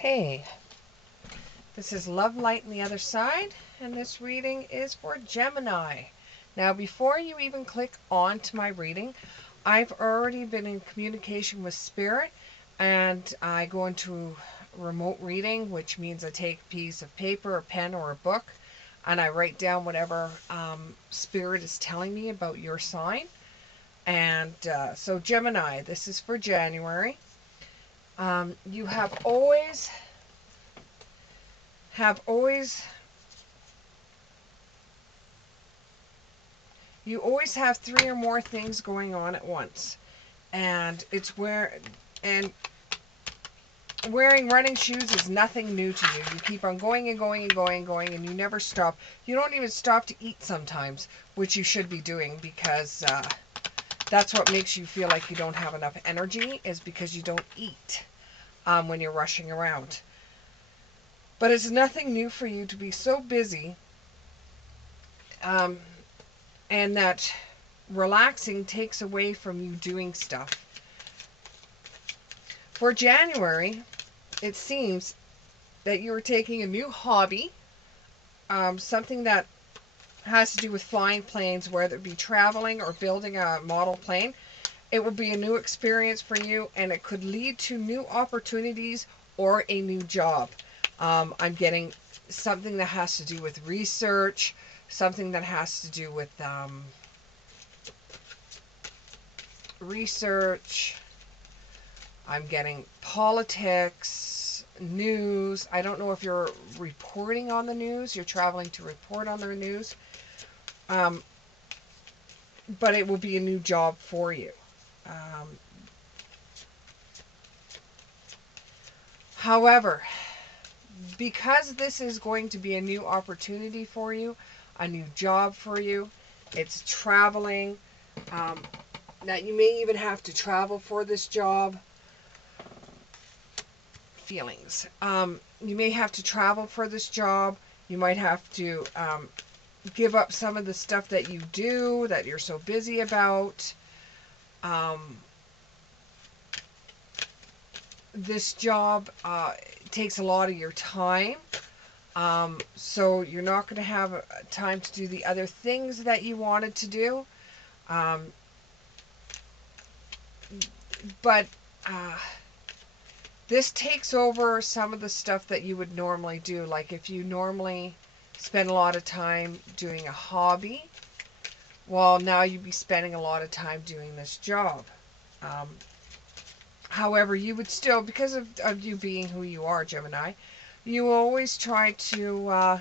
Okay, this is Love Light on the Other Side, and this reading is for Gemini. Now, before you even click on to my reading, I've already been in communication with Spirit, and I go into remote reading, which means I take a piece of paper, a pen, or a book, and I write down whatever Spirit is telling me about your sign. And so, Gemini, this is for January. You always have three or more things going on at once, and wearing running shoes is nothing new to you. You keep on going and going and going and going, and you never stop. You don't even stop to eat sometimes, which you should be doing, because that's what makes you feel like you don't have enough energy, is because you don't eat when you're rushing around. But it's nothing new for you to be so busy, and that relaxing takes away from you doing stuff. For January, it seems that you are taking a new hobby, something that has to do with flying planes, whether it be traveling or building a model plane. It will be a new experience for you, and it could lead to new opportunities or a new job. I'm getting something that has to do with research, something that has to do with research. I'm getting politics, news. I don't know if you're reporting on the news, you're traveling to report on the news, but it will be a new job for you. However, because this is going to be a new opportunity for you, a new job for you, it's traveling. Now, you may even have to travel for this job. Feelings. You may have to travel for this job. You might have to give up some of the stuff that you do, that you're so busy about. This job takes a lot of your time. So you're not going to have time to do the other things that you wanted to do. But this takes over some of the stuff that you would normally do. Like if you normally spend a lot of time doing a hobby, well, now you'd be spending a lot of time doing this job. However, you would still, because of you being who you are, Gemini, you always try to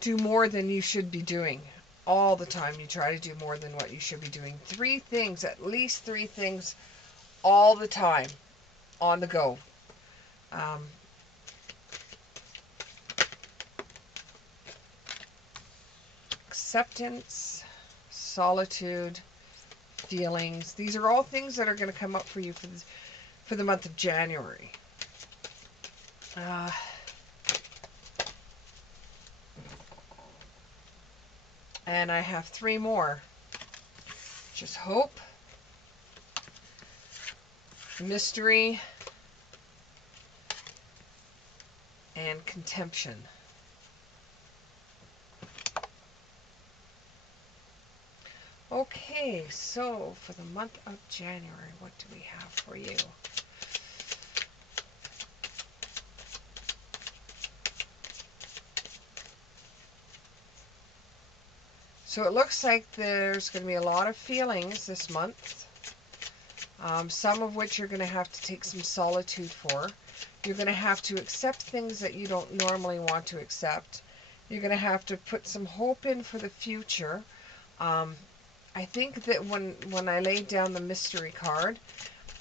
do more than you should be doing. All the time you try to do more than what you should be doing. Three things, at least three things, all the time, on the go. Acceptance, solitude, feelings. These are all things that are going to come up for you for the month of January. And I have three more. Just hope, mystery, and contempt. Okay, so for the month of January, what do we have for you? So it looks like there's going to be a lot of feelings this month, some of which you're going to have to take some solitude for. You're going to have to accept things that you don't normally want to accept. You're going to have to put some hope in for the future. I think that when I laid down the mystery card,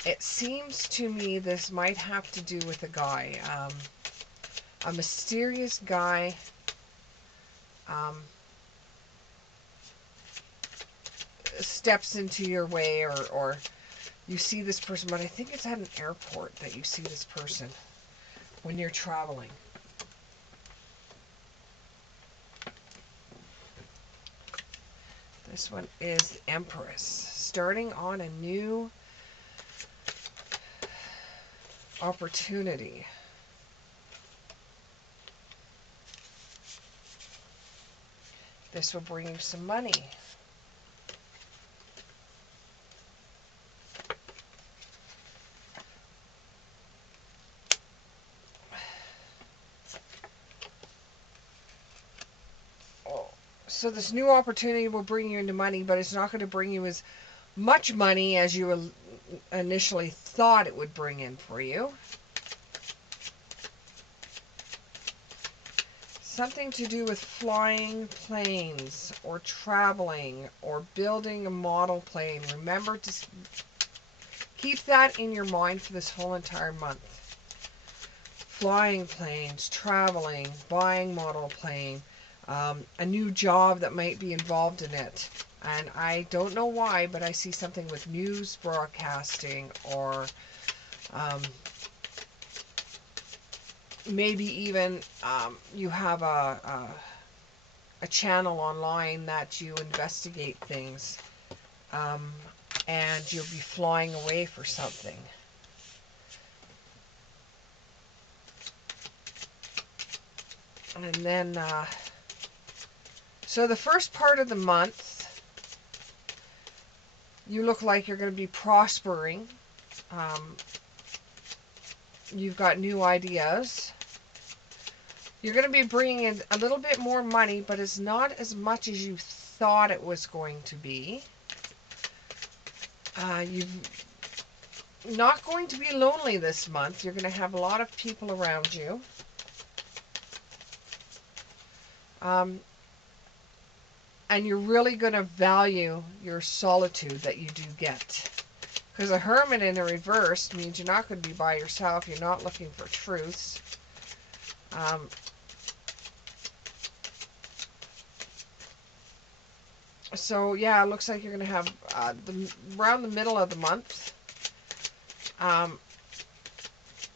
it seems to me this might have to do with a guy. A mysterious guy. Steps into your way, or you see this person, but I think it's at an airport that you see this person when you're traveling. This one is the Empress, starting on a new opportunity. This will bring you some money. So this new opportunity will bring you into money, but it's not going to bring you as much money as you initially thought it would bring in for you. Something to do with flying planes or traveling or building a model plane. Remember to keep that in your mind for this whole entire month. Flying planes, traveling, buying model plane, a new job that might be involved in it. And I don't know why, but I see something with news broadcasting or maybe even you have a channel online that you investigate things, and you'll be flying away for something. And then, so the first part of the month, you look like you're going to be prospering. You've got new ideas. You're going to be bringing in a little bit more money, but it's not as much as you thought it was going to be. You're not going to be lonely this month. You're going to have a lot of people around you. And you're really going to value your solitude that you do get. Because a hermit in the reverse means you're not going to be by yourself. You're not looking for truths. So yeah, it looks like you're going to have around the middle of the month.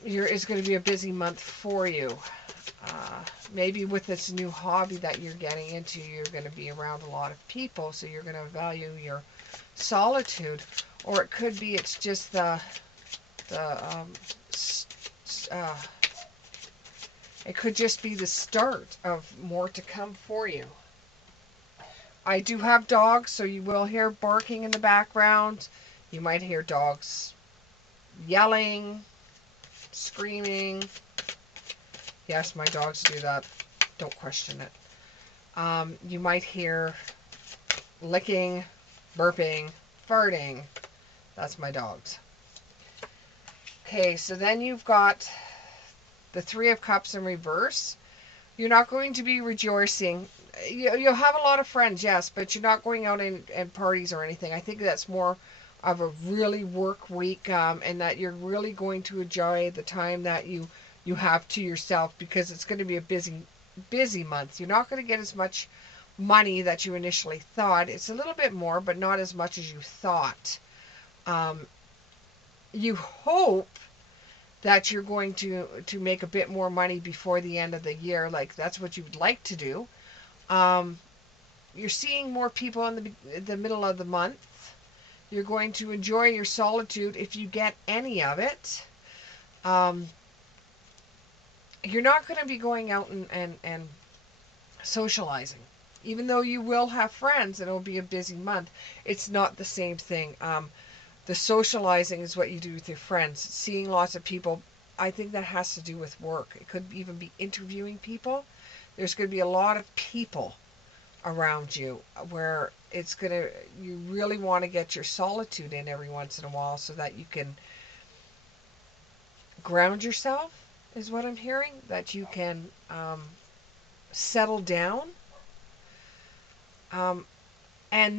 It's going to be a busy month for you. Maybe with this new hobby that you're getting into, you're going to be around a lot of people, so you're going to value your solitude. Or it could be it's just it could just be the start of more to come for you. I do have dogs, so you will hear barking in the background. You might hear dogs yelling, screaming. Yes, my dogs do that. Don't question it. You might hear licking, burping, farting. That's my dogs. Okay, so then you've got the Three of Cups in reverse. You're not going to be rejoicing. You'll have a lot of friends, yes, but you're not going out and parties or anything. I think that's more of a really work week, and that you're really going to enjoy the time that you have to yourself, because it's going to be a busy month. You're not going to get as much money that you initially thought. It's a little bit more, but not as much as you thought. You hope that you're going to make a bit more money before the end of the year. Like, that's what you would like to do. You're seeing more people in the middle of the month. You're going to enjoy your solitude if you get any of it. You're not going to be going out and socializing. Even though you will have friends and it'll be a busy month, it's not the same thing. The socializing is what you do with your friends. Seeing lots of people, I think that has to do with work. It could even be interviewing people. There's going to be a lot of people around you where you really want to get your solitude in every once in a while so that you can ground yourself, is what I'm hearing. That you can settle down. And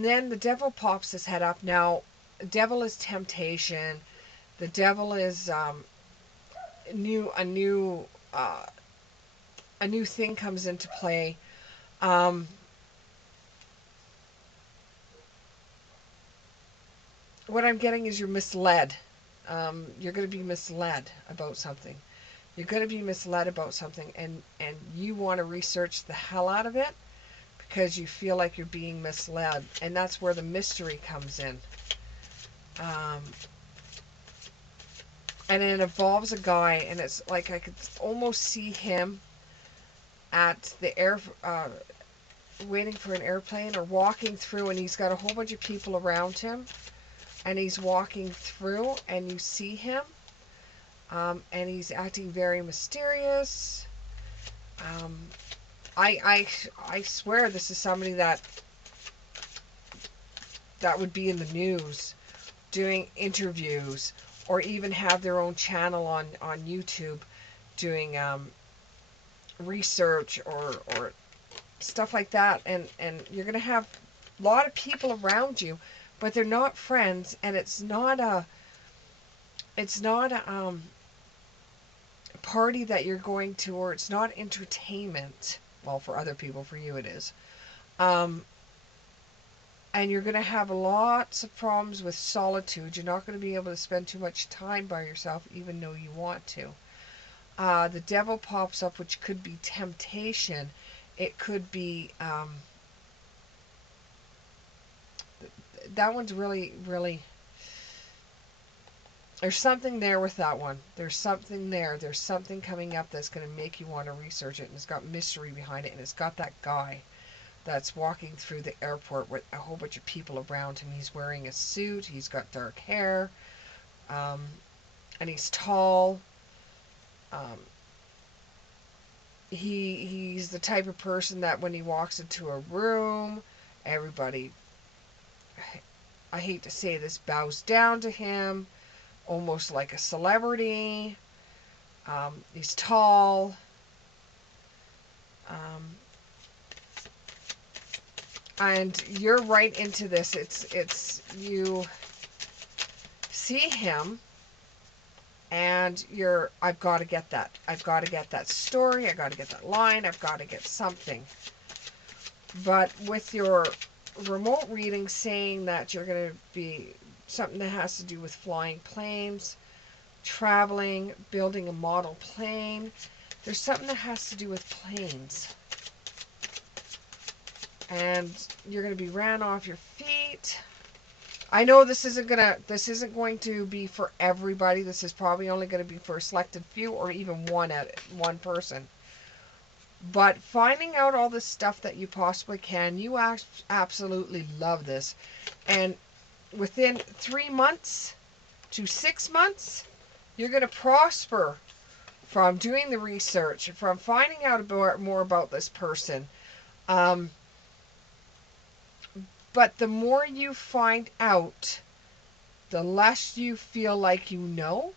then the devil pops his head up. Now, the devil is temptation. The devil is a new thing comes into play. What I'm getting is you're misled. You're going to be misled about something. You're going to be misled about something, and you want to research the hell out of it because you feel like you're being misled, and that's where the mystery comes in. And it involves a guy, and it's like I could almost see him at the waiting for an airplane or walking through, and he's got a whole bunch of people around him, and he's walking through, and you see him, and he's acting very mysterious. Um, I swear this is somebody that would be in the news doing interviews, or even have their own channel on YouTube doing research or stuff like that, and you're going to have a lot of people around you, but they're not friends, and it's not a party that you're going to, or it's not entertainment. Well, for other people, for you it is. And you're going to have lots of problems with solitude. You're not going to be able to spend too much time by yourself, even though you want to. The devil pops up, which could be temptation. It could be, that one's really, really, there's something there with that one. There's something there. There's something coming up that's going to make you want to research it, and it's got mystery behind it, and it's got that guy that's walking through the airport with a whole bunch of people around him. He's wearing a suit. He's got dark hair, and he's tall. He's the type of person that when he walks into a room, everybody, I hate to say this, bows down to him, almost like a celebrity. He's tall. And you're right into this. It's you see him, and I've got to get that. I've got to get that story. I've got to get that line. I've got to get something. But with your remote reading saying that you're going to be something that has to do with flying planes, traveling, building a model plane, there's something that has to do with planes. And you're going to be ran off your feet. I know this isn't going to be for everybody. This is probably only going to be for a selected few, or even one person. But finding out all this stuff that you possibly can, you absolutely love this. And within 3 months to 6 months, you're going to prosper from doing the research, from finding out more about this person. But the more you find out, the less you feel like you know.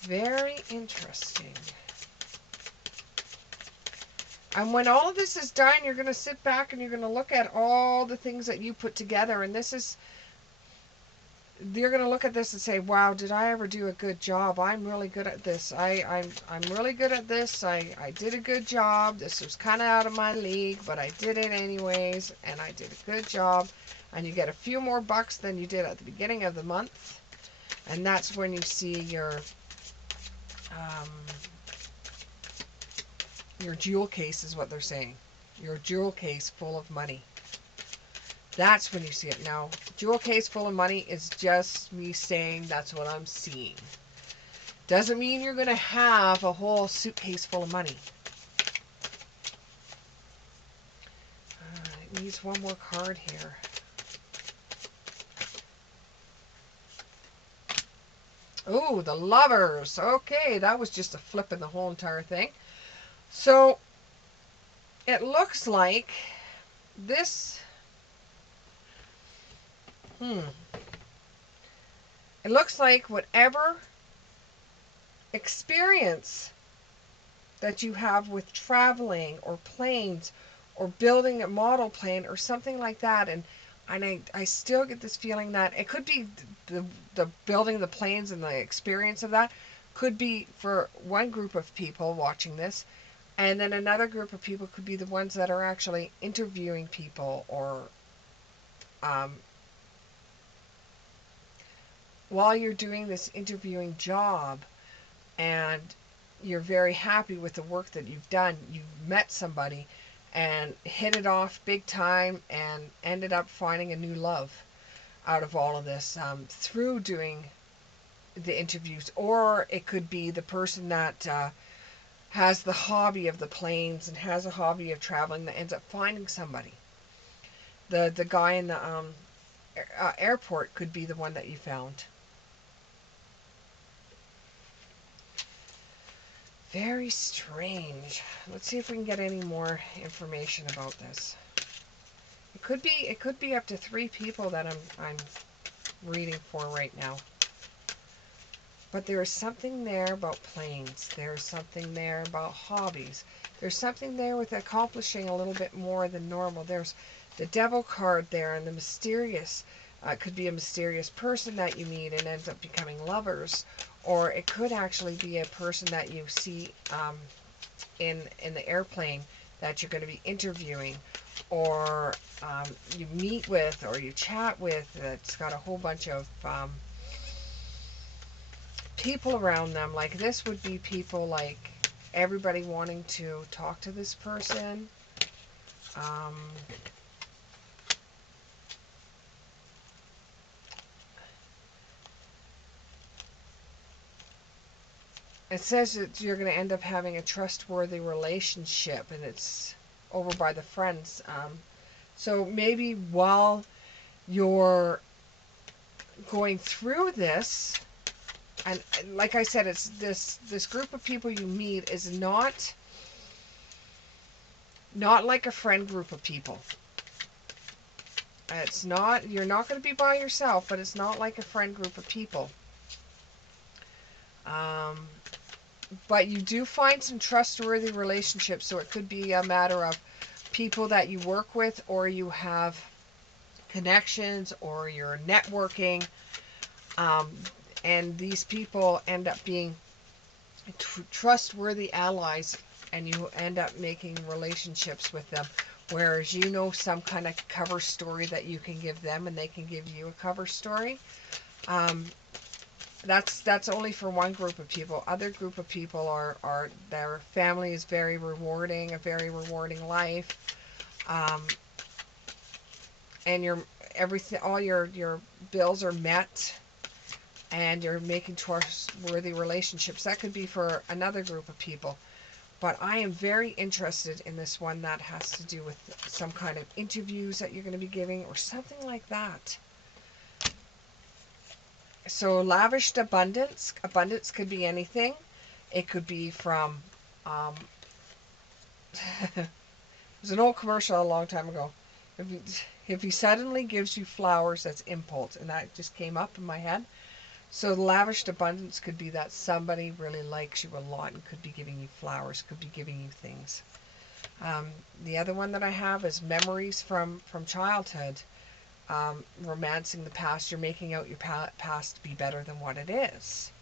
Very interesting. And when all of this is done, you're going to sit back and you're going to look at all the things that you put together. And you're going to look at this and say, wow, did I ever do a good job? I'm really good at this. I'm really good at this. I did a good job. This was kind of out of my league, but I did it anyways, and I did a good job. And you get a few more bucks than you did at the beginning of the month. And that's when you see your jewel case, is what they're saying. Your jewel case full of money. That's when you see it. Now, jewel case full of money is just me saying that's what I'm seeing. Doesn't mean you're going to have a whole suitcase full of money. It needs one more card here. Oh, the Lovers. Okay, that was just a flip in the whole entire thing. So, it looks like this... It looks like whatever experience that you have with traveling or planes or building a model plane or something like that, and I still get this feeling that it could be the building the planes and the experience of that could be for one group of people watching this, and then another group of people could be the ones that are actually interviewing people, or while you're doing this interviewing job and you're very happy with the work that you've done, you've met somebody and hit it off big time and ended up finding a new love out of all of this through doing the interviews. Or it could be the person that has the hobby of the planes and has a hobby of traveling that ends up finding somebody. The guy in the airport could be the one that you found. Very strange. Let's see if we can get any more information about this. It could be up to 3 people that I'm reading for right now. But there is something there about planes. There's something there about hobbies. There's something there with accomplishing a little bit more than normal. There's the devil card there, and the mysterious. Could be a mysterious person that you meet and ends up becoming lovers. Or it could actually be a person that you see in the airplane that you're going to be interviewing, or you meet with, or you chat with, that's got a whole bunch of people around them. Like this would be people like everybody wanting to talk to this person. It says that you're going to end up having a trustworthy relationship, and it's over by the friends. So maybe while you're going through this, and like I said, it's this group of people you meet is not like a friend group of people. It's not, you're not going to be by yourself, but it's not like a friend group of people. But you do find some trustworthy relationships, so it could be a matter of people that you work with, or you have connections, or you're networking, and these people end up being trustworthy allies, and you end up making relationships with them, whereas you know some kind of cover story that you can give them, and they can give you a cover story. That's only for one group of people. Other group of people are their family is very rewarding, a very rewarding life, and all your bills are met, and you're making trustworthy relationships. That could be for another group of people. But I am very interested in this one that has to do with some kind of interviews that you're going to be giving, or something like that. So lavished abundance. Abundance could be anything. It could be from, it was an old commercial a long time ago. If he suddenly gives you flowers, that's impulse. And that just came up in my head. So lavished abundance could be that somebody really likes you a lot and could be giving you flowers, could be giving you things. The other one that I have is memories from childhood. Romancing the past. You're making out your past to be better than what it is.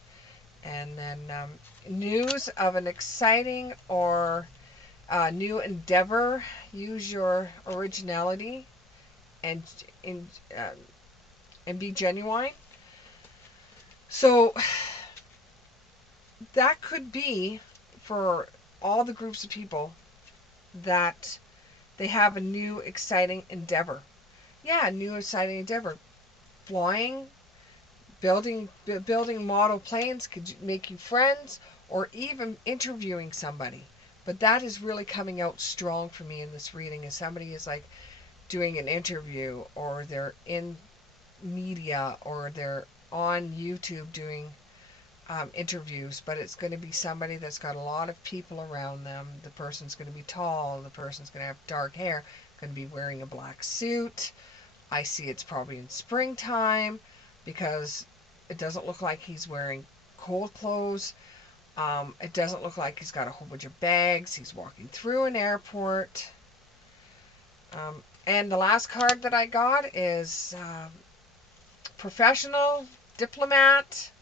And then news of an exciting or new endeavor. Use your originality and be genuine. So that could be for all the groups of people that they have a new exciting endeavor. Yeah, new exciting endeavor. Flying, building model planes could make you friends, or even interviewing somebody. But that is really coming out strong for me in this reading, as somebody is like doing an interview, or they're in media, or they're on YouTube doing interviews, but it's going to be somebody that's got a lot of people around them. The person's going to be tall, the person's going to have dark hair, going to be wearing a black suit. I see it's probably in springtime, because it doesn't look like he's wearing cold clothes. It doesn't look like he's got a whole bunch of bags. He's walking through an airport. And the last card that I got is professional, diplomat,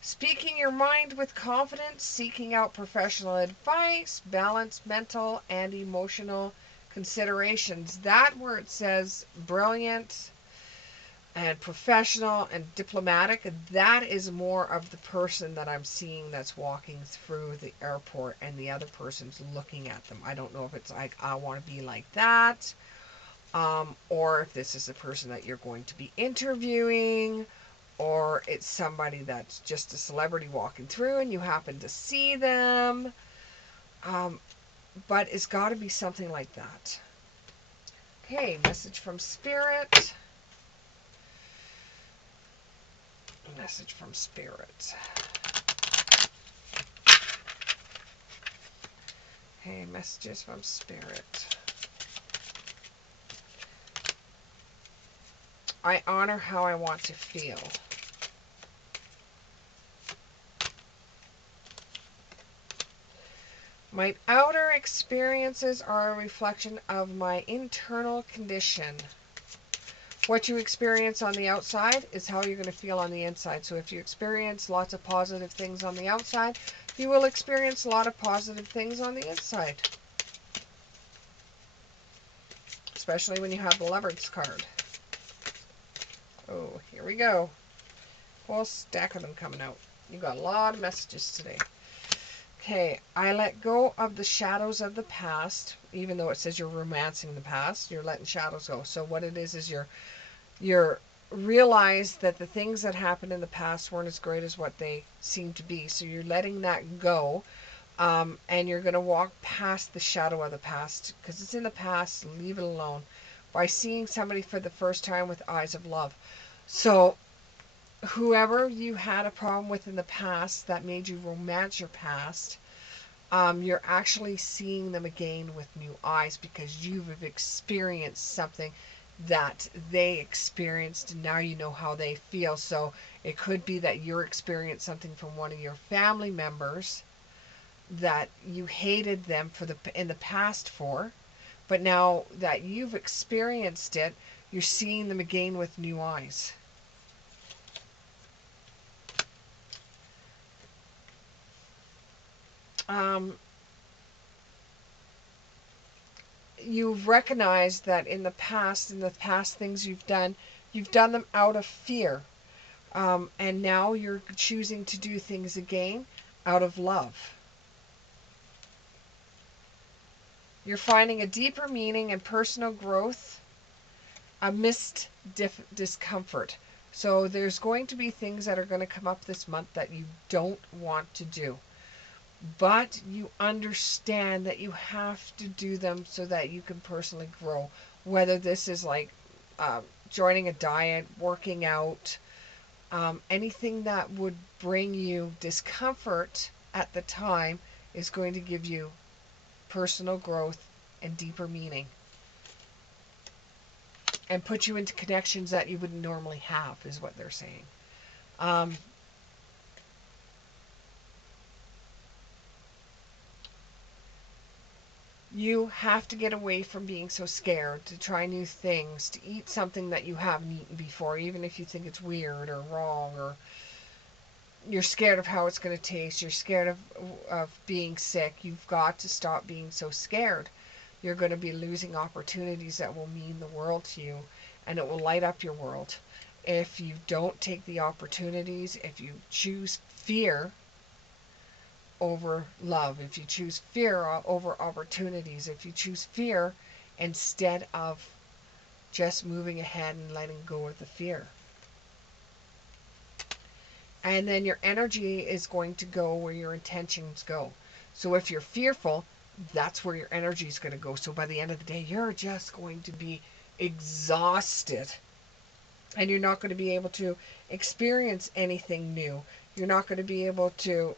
speaking your mind with confidence, seeking out professional advice, balance mental and emotional considerations. That where it says brilliant and professional and diplomatic, that is more of the person that I'm seeing that's walking through the airport, and the other person's looking at them. I don't know if it's like, I want to be like that, or if this is the person that you're going to be interviewing, or it's somebody that's just a celebrity walking through and you happen to see them. But it's got to be something like that. Okay, message from Spirit. Message from Spirit. Okay, messages from Spirit. I honor how I want to feel. My outer experiences are a reflection of my internal condition. What you experience on the outside is how you're going to feel on the inside. So if you experience lots of positive things on the outside, you will experience a lot of positive things on the inside. Especially when you have the Lovers card. Oh, here we go. Whole stack of them coming out. You got a lot of messages today. Okay, I let go of the shadows of the past. Even though it says you're romancing the past, you're letting shadows go. So what it is you're realize that the things that happened in the past weren't as great as what they seem to be. So you're letting that go, and you're going to walk past the shadow of the past because it's in the past. Leave it alone by seeing somebody for the first time with eyes of love. So whoever you had a problem with in the past that made you romance your past, you're actually seeing them again with new eyes because you've experienced something that they experienced, and now you know how they feel. So it could be that you're experiencing something from one of your family members that you hated them in the past for, but now that you've experienced it, you're seeing them again with new eyes. You've recognized that in the past things you've done them out of fear. And now you're choosing to do things again out of love. You're finding a deeper meaning and personal growth amidst discomfort. So there's going to be things that are going to come up this month that you don't want to do. But you understand that you have to do them so that you can personally grow. Whether this is like joining a diet, working out, anything that would bring you discomfort at the time is going to give you personal growth and deeper meaning. And put you into connections that you wouldn't normally have, is what they're saying. You have to get away from being so scared to try new things, to eat something that you haven't eaten before, even if you think it's weird or wrong, or you're scared of how it's going to taste, you're scared of being sick. You've got to stop being so scared. You're going to be losing opportunities that will mean the world to you, and it will light up your world. If you don't take the opportunities, if you choose fear over love, if you choose fear over opportunities, if you choose fear instead of just moving ahead and letting go of the fear. And then your energy is going to go where your intentions go. So if you're fearful, that's where your energy is going to go. So by the end of the day, you're just going to be exhausted. And you're not going to be able to experience anything new. You're not going to be able to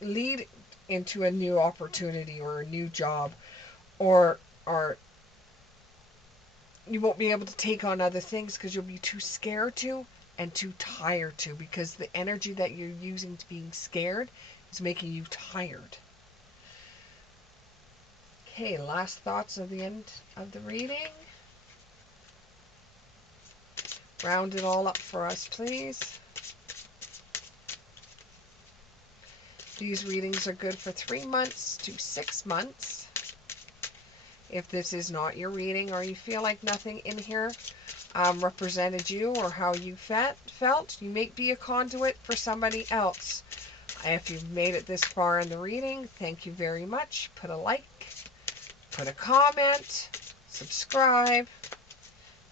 lead into a new opportunity or a new job, or you won't be able to take on other things because you'll be too scared to and too tired to, because the energy that you're using to being scared is making you tired. Okay, last thoughts of the end of the reading. Round it all up for us, please. These readings are good for 3 months to 6 months. If this is not your reading, or you feel like nothing in here represented you or how you felt, you may be a conduit for somebody else. If you've made it this far in the reading, thank you very much. Put a like, put a comment, subscribe.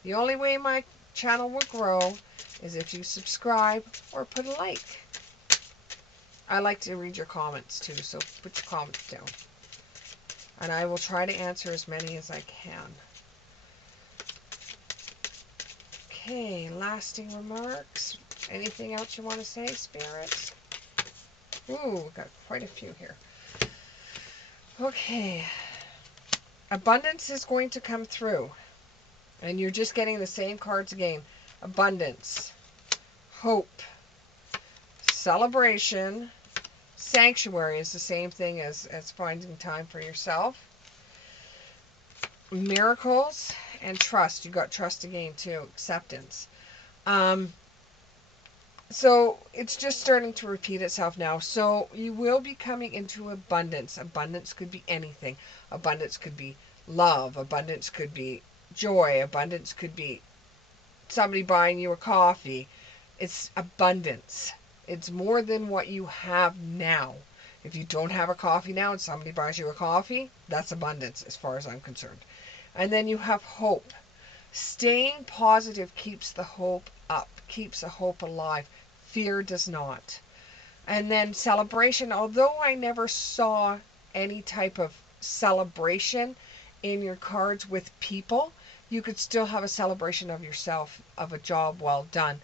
The only way my channel will grow is if you subscribe or put a like. I like to read your comments too, so put your comments down. And I will try to answer as many as I can. Okay, lasting remarks. Anything else you want to say, spirits? Ooh, we've got quite a few here. Okay. Abundance is going to come through. And you're just getting the same cards again. Abundance. Hope. Celebration. Sanctuary is the same thing as finding time for yourself. Miracles and trust. You got trust again too. Acceptance. So it's just starting to repeat itself now. So you will be coming into abundance. Abundance could be anything. Abundance could be love. Abundance could be joy. Abundance could be somebody buying you a coffee. It's abundance. It's more than what you have now. If you don't have a coffee now and somebody buys you a coffee, that's abundance as far as I'm concerned. And then you have hope. Staying positive keeps the hope up, keeps the hope alive. Fear does not. And then celebration, although I never saw any type of celebration in your cards with people, you could still have a celebration of yourself, of a job well done.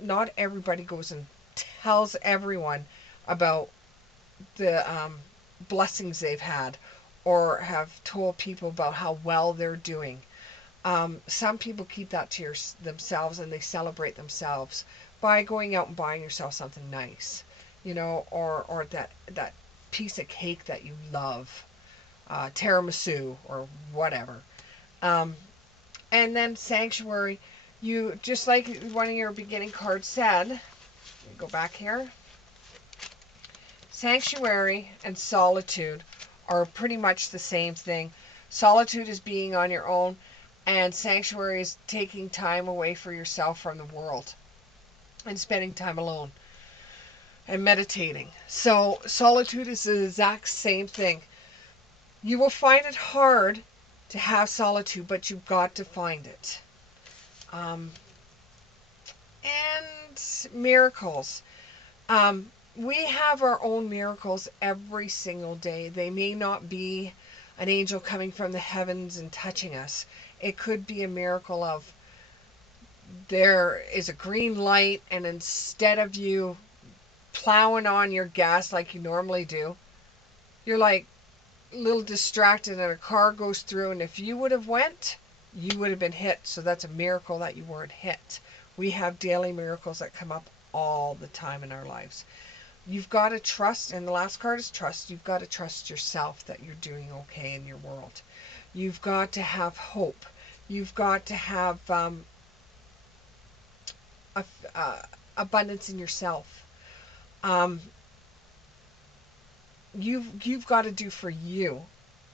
Not everybody goes and tells everyone about the blessings they've had or have told people about how well they're doing. Some people keep that to themselves, and they celebrate themselves by going out and buying yourself something nice, or that piece of cake that you love, tiramisu or whatever. And then sanctuary, you just like one of your beginning cards said. Go back here. Sanctuary and solitude are pretty much the same thing. Solitude is being on your own, and sanctuary is taking time away for yourself from the world and spending time alone and meditating. So solitude is the exact same thing. You will find it hard to have solitude, but you've got to find it. And miracles. We have our own miracles every single day. They may not be an angel coming from the heavens and touching us. It could be a miracle of there is a green light, and instead of you plowing on your gas like you normally do, you're like a little distracted and a car goes through, and if you would have went, you would have been hit. So that's a miracle that you weren't hit. We have daily miracles that come up all the time in our lives. You've got to trust, and the last card is trust. You've got to trust yourself that you're doing okay in your world. You've got to have hope. You've got to have abundance in yourself. You've got to do for you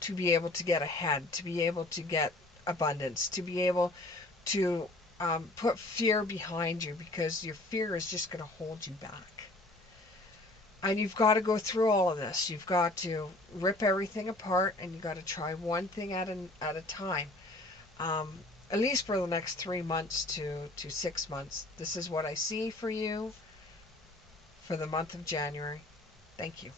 to be able to get ahead, to be able to get abundance, to be able to put fear behind you, because your fear is just going to hold you back. And you've got to go through all of this. You've got to rip everything apart, and you've got to try one thing at a time. At least for the next 3 months to 6 months. This is what I see for you for the month of January. Thank you.